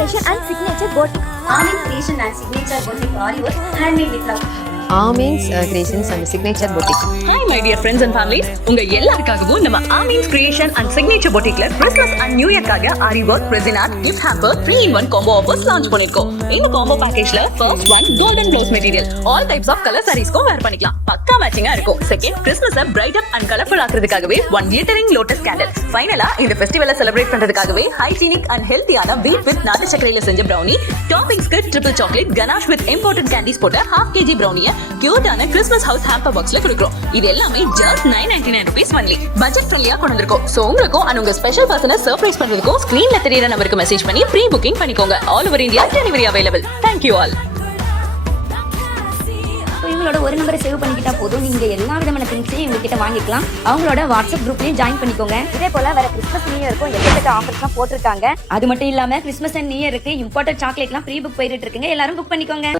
Creation and Signature Boutique. Amin Creation and Signature Boutique Artwork, handmade with love. Amin's Creations and Signature Boutique. Hi my dear friends and families. உங்க எல்லாருக்காகவும் நம்ம Amin's Creation and Signature Boutiqueல Christmas and New Year காக Ari work, resin art, gift hamper, 3-in-1 combo offers launch பண்ணிருக்கோம். இந்த combo packageல first one golden blouse material, all types of color sareesக்கும் wear பண்ணிக்கலாம். பக்கா மேட்சிங்கா இருக்கும். Second, Christmas-அ bright up and colorful ஆக்குறதுக்காகவே one glittering lotus candle. Finally, இந்த festival-அ celebrate பண்றதுக்காகவே hygienic and healthy-ஆன wheat with நாட்டு சர்க்கரையில செஞ்ச brownie, toppings-க்கு triple chocolate ganache with imported candies போட்ட half kg brownie கியூட்டான Christmas house hamper பாக்ஸ்ல கொடுக்குறோம். இது எல்லாமே just 999 rupees only. பட்ஜெட் ஃப்ரெண்ட்லியா கொண்டு வந்திருக்கோம். சோ உங்களுக்கும் and உங்க ஸ்பெஷல் பர்சனை சர்ப்ரைஸ் பண்றதுக்கும் ஸ்கிரீன்ல தெரியற நம்பருக்கு மெசேஜ் பண்ணி ப்ரீ புக்கிங் பண்ணிக்கோங்க. All over India delivery available. Thank you all. இவங்களோட ஒரு நம்பரை சேவ் பண்ணிக்கிட்டா போதும், நீங்க எல்லா விதமான திங்ஸையும் இவங்க கிட்ட வாங்கிக்கலாம். அவங்களோட வாட்ஸ்அப் குரூப்லயும் ஜாயின் பண்ணிக்கோங்க. இதே போல வர கிறிஸ்மஸ் நியூ இயருக்கும் எக்கச்சக்க ஆஃபர்ஸ்லாம் போட்டிருக்காங்க. அது மட்டும் இல்லாம கிறிஸ்மஸ் அண்ட் நியூ இயருக்கு இம்போர்ட்டட் சாக்லேட்லாம் ப்ரீ புக் போயிட்டு இருக்குங்க. எல்லாரும் புக் பண்ணிக்கோங்க.